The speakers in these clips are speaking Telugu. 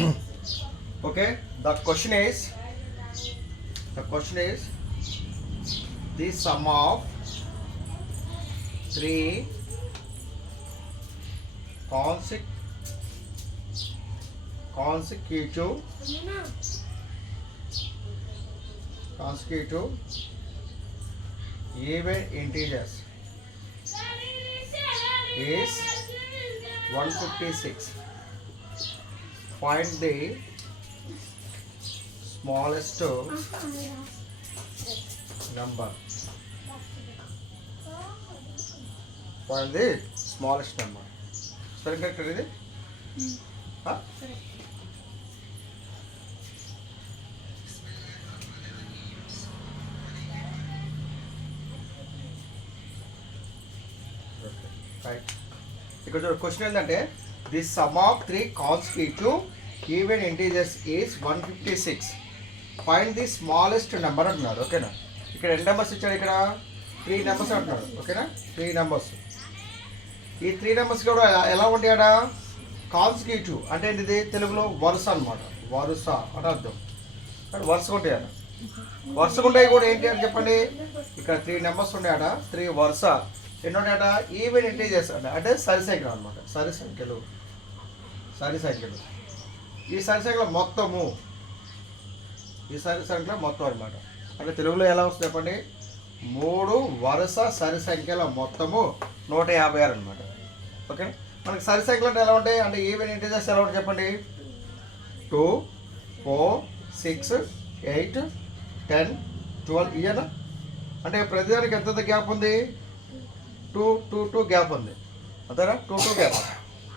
Okay, the question is the sum of three consecutive even integers is 156. Find the smallest number. Find the smallest number. Spelling correct is it? Huh? Right. Because the question is that the sum of three consecutive even integers is 156. Find the smallest number అంటున్నాడు. ఓకేనా? ఇక్కడ ఎన్ని నెంబర్స్ ఇచ్చాడు? ఇక్కడ 3 నెంబర్స్ అంటున్నాడు. ఓకేనా? 3 నెంబర్స్. ఈ 3 నెంబర్స్ కూడా ఎలా ఉంటాయడా? కాన్సిక్యూటివ్ అంటే ఏంటిది? తెలుగులో వరుస అనమాట. వరుస అని అర్థం. వరుసగా ఉంటాయట. వరుసగా ఉంటాయి కూడా ఏంటి అని చెప్పండి. ఇక్కడ 3 నెంబర్స్ ఉన్నాయట. 3 వరుస. ఎన్ని ఉన్నాయట? ఈవెన్ ఇంటీజర్స్ అంటే సరి సంఖ్యలు అనమాట. సరి సంఖ్యలు. ఈ సరి సంఖ్యల మొత్తము. ఈ సరి సంఖ్యల మొత్తం అనమాట. అంటే తెలుగులో ఎలా వస్తుంది చెప్పండి. 3 వరుస సరి సంఖ్యల మొత్తము 156 అనమాట. ఓకే, మనకి సరి సంఖ్యలు అంటే ఎలా ఉంటాయి అంటే ఈవెన్ ఇంటీజర్స్ ఎలా ఉంటాయి చెప్పండి. 2, 4, 6, 8, 10, 12 ఇయనా. అంటే ప్రతిదానికి ఎంత గ్యాప్ ఉంది? 2 గ్యాప్ ఉంది. అంతేనా? 2 గ్యాప్.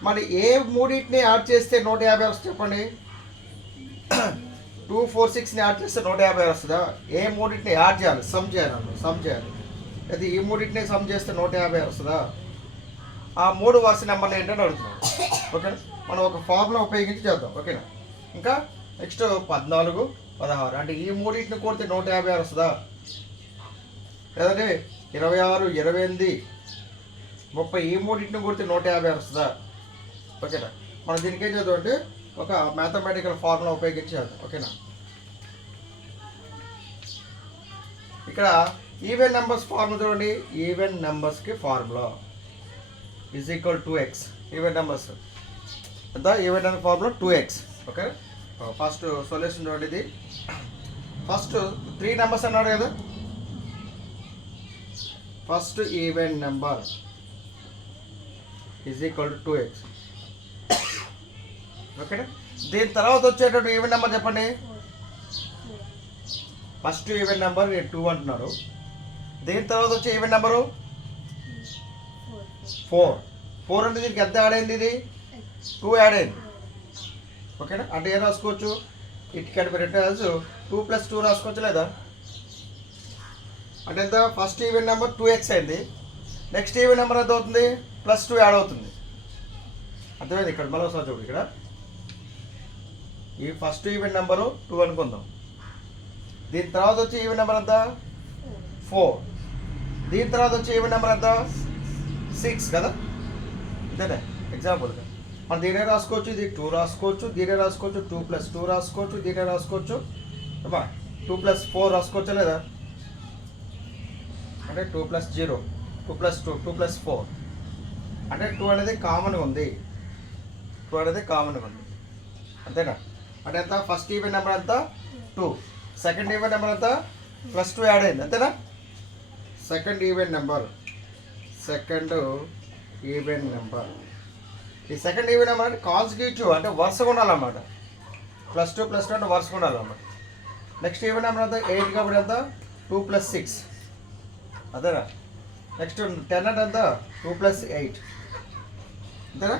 మరి ఏ మూడింటిని యాడ్ చేస్తే 150 వస్తుంది చెప్పండి. 2, 4, 6ని యాడ్ చేస్తే 150 వస్తుందా? ఏ మూడింటిని యాడ్ చేయాలి? సమ్ చేయాలి. అయితే ఈ మూడింటిని సమ్ చేస్తే 150 వస్తుందా? ఆ 3 వరుస నెంబర్లు ఏంటని అడుగుతున్నాడు. ఓకేనా? మనం ఒక ఫార్ములా ఉపయోగించి చేద్దాం. ఓకేనా? ఇంకా నెక్స్ట్ 14, 16 అంటే ఈ మూడింటిని కొడితే 150 వస్తుందా? లేదంటే 26, 28, 30 ఈ మూడింటిని కొడితే 150 వస్తుందా? ఓకేనా? మనం దీనికి ఏం చేద్దాం అంటే ఒక మ్యాథమెటికల్ ఫార్ములా ఉపయోగించి చేద్దాం. ఓకేనా? ఇక్కడ ఈవెన్ నెంబర్స్ ఫార్ములా చూడండి. ఈవెన్ నెంబర్స్కి formula is equal 2x. Even numbers ఎంత? Even number formula 2x. Okay, first solution చూడండి. ఇది ఫస్ట్ 3 నెంబర్స్ అన్నాడు కదా. First even number is equal to 2x. ఓకేనా? దీని తర్వాత వచ్చేటప్పుడు ఈవెన్ నెంబర్ చెప్పండి. ఫస్ట్ ఈవెన్ నెంబర్ 2 అంటున్నారు. దీని తర్వాత వచ్చే ఈవెన్ నెంబరు 4 అంటే దీనికి ఎంత యాడ్ అయింది? ఇది 2 యాడ్ అయింది. ఓకేనా? అంటే ఏం రాసుకోవచ్చు? It can be written as 2 + 2 రాసుకోవచ్చు లేదా? అంటే ఎంత? ఫస్ట్ ఈవెన్ నెంబర్ 2x అయింది. నెక్స్ట్ ఈవెన్ నెంబర్ ఎంత అవుతుంది? +2 యాడ్ అవుతుంది. అర్థమైంది? ఇక్కడ మళ్ళీ ఒకసారి చూడు. ఇక్కడ ఈ ఫస్ట్ ఈవెన్ నెంబరు 2 అనుకుందాం. దీని తర్వాత వచ్చే ఈవెన్ నెంబర్ ఎంత? 4. దీని తర్వాత వచ్చే ఈవెన్ నెంబర్ ఎంత? 6 కదా. అంతేనే ఎగ్జాంపుల్గా మనం దీనే రాసుకోవచ్చు. ఇది 2 రాసుకోవచ్చు. దీనే రాసుకోవచ్చు. 2 + 2 రాసుకోవచ్చు. దీనే రాసుకోవచ్చు. 2 + 4 రాసుకోవచ్చా లేదా? అంటే 2 + 0, 2 + 2, 2 + 4 అంటే 2 అనేది కామన్గా ఉంది. అంతేనా? అంటే ఎంత? ఫస్ట్ ఈవెన్ నెంబర్ ఎంత? 2. సెకండ్ ఈవెన్ నెంబర్ ఎంత? +2 యాడ్ అయింది. అంతేనా? Second even number. ఈ సెకండ్ ఈవెన్ నెంబర్ అంటే కాన్సిక్యూటివ్ అంటే వరుసగా ఉండాలన్నమాట. +2 + 2 అంటే వరుసగా ఉండాలన్నమాట. నెక్స్ట్ ఈవెన్ నెంబర్ ఎంత? 8 కాబట్టి ఎంత? 2 + 6 అదేనా. నెక్స్ట్ 10 అంటే ఎంత? 2 + 8 అంతేనా.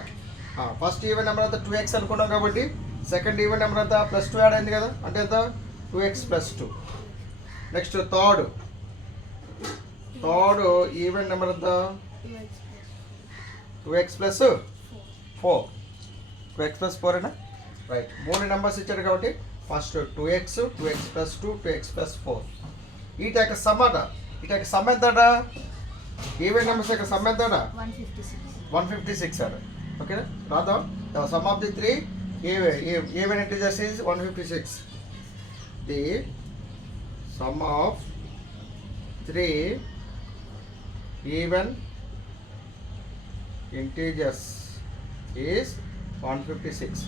ఫస్ట్ ఈవెన్ నెంబర్ అంతా 2x అనుకున్నాం కాబట్టి సెకండ్ ఈవెన్ నెంబర్ అంతా +2 యాడ్ అయింది కదా. అంటే ఎంత? 2x + 2. Next third even number ఎంత? 2x + 4. 2x + 4 అయినా రైట్. 3 నెంబర్స్ ఇచ్చారు కాబట్టి ఫస్ట్ 2x + 2, 2x + 4 వీటి యొక్క సమ్మట. వీటి యొక్క సమ్ ఎంత? ఈవెన్ నెంబర్స్ యొక్క సమ్ ఎంత? 156 అట. ఓకేనా? రాద్దాం. Some of the 3 even integers is 156. The sum of 3 even integers is 156.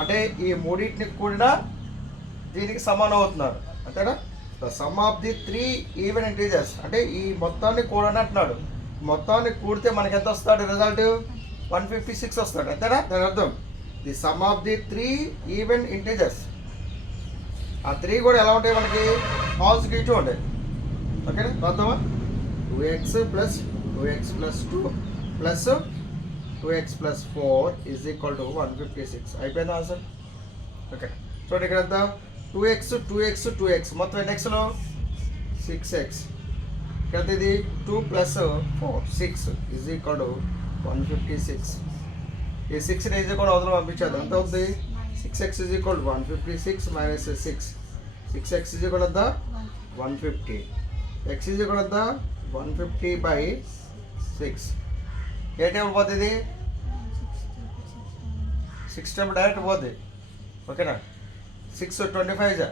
అంటే ఈ మూడింటిని కూడా దీనికి సమానం అవుతున్నారు అంతేనా. The sum of the 3 even integers అంటే ఈ మొత్తాన్ని కూడని అంటున్నాడు. మొత్తాన్ని కూడితే మనకి ఎంత వస్తాడు రిజల్ట్ 156 వస్తాడు అంతేనా. దాని అర్థం the some of the 3 even integers. ఆ 3 కూడా ఎలా ఉంటాయి మనకి పాజిటివ్ ఉంటాయి ఓకేనా. అర్థమా 2x plus 2x plus 2 plus 2x plus 4 is equal to 156. అయిపోయిందా ఆన్సర్. ఓకే చూడండి ఇక్కడ ఎంత 2x 2x 2x మొత్తం ఎన్ని ఎక్స్లో 6x. ఇక్కడ ఇది 2 ప్లస్ 4 6 ఈజ్ ఈక్వల్ టు 156. ఈ 6ని ఈజ్ ఈక్వల్ అవతల పంపించాలి ఎంత అవుతుంది 6x is equal 156 minus 6. 6x is equal ఎంత 150. x ఈజ్ ఈక్వల్ ఎంత 150 బై 6. ఏ టేబుల్ పోతుంది 6 టేబుల్ డైరెక్ట్ పోతుంది ఓకేనా. 6 25 జా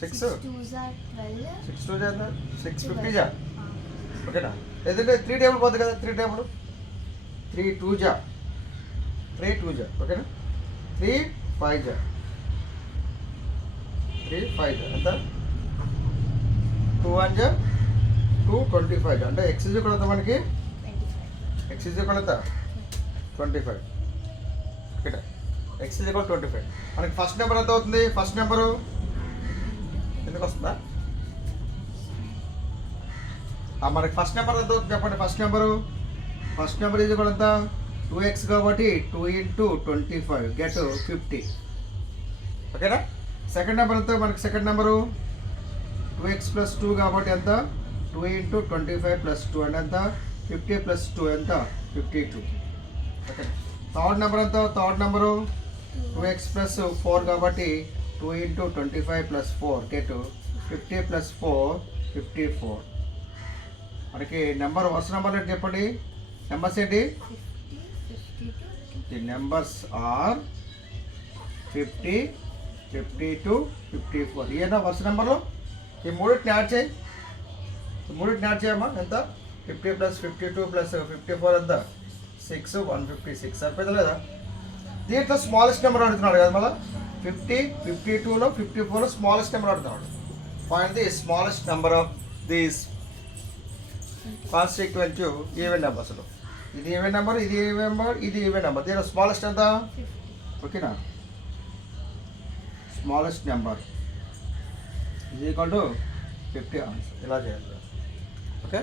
6 2 జా 650 జా ఓకేనా. లేదంటే 3 టేబుల్ పోతుంది కదా 3 టేబుల్ 3 2 జా 3 2 జా ఓకేనా. 3 5 జా 3 5 జా ఎంత 2 1 జా 2 25 జా అంటే x ఈజ్ ఈక్వల్ ఎంత మనకి x ఈజ్ ఈక్వల్ ఎంత 25 ఓకేనా. x is equal 25. మనకి ఫస్ట్ నెంబర్ ఎంత అవుతుంది ఫస్ట్ నెంబరు ఎందుకు వస్తుందా మనకి ఫస్ట్ నెంబర్ ఎంత అవుతుంది చెప్పండి. ఫస్ట్ నెంబర్ ఈజ్ ఈక్వల్ ఎంత 2x కాబట్టి 2 ఇంటూ 25 గెట్ 50 ఓకేనా. సెకండ్ నెంబర్ ఎంత మనకి సెకండ్ నెంబరు 2x ప్లస్ 2 కాబట్టి ఎంత 2 ఇంటూ 25 ప్లస్ 2 అంటే ఎంత 50 ప్లస్ 2 ఎంత 52 ఓకే. థర్డ్ నెంబర్ ఎంత థర్డ్ నెంబరు 2x ప్లస్ 4 కాబట్టి 2 ఇంటూ 25 ప్లస్ 4 గెట్ 50 ప్లస్ 4 54. మనకి నెంబర్ వరుస నెంబర్ ఏంటి చెప్పండి నెంబర్స్ ఏంటి ది నెంబర్స్ ఆర్ 50 52 54. ఏనా వరుస నెంబర్లో ఈ మూడింటిని యాడ్ చేయి చేయమ్మా ఎంత 50 ప్లస్ 52 ప్లస్ 54 ఎంత 6 156 సరిపోయిందా లేదా. దీంట్లో స్మాలెస్ట్ నెంబర్ అడుగుతున్నాడు కదా మళ్ళీ 50 52లో 54లో స్మాలెస్ట్ నెంబర్ అడుగుతున్నాడు. Find the smallest number of these constituent even నెంబర్స్లో. ఇది ఈవెన్ నెంబర్ ఇది ఈవెన్ నెంబర్ దీనిలో స్మాలెస్ట్ ఎంత ఓకేనా. Smallest number is equal to 50 answer ఇలా చేయాలి ఓకే.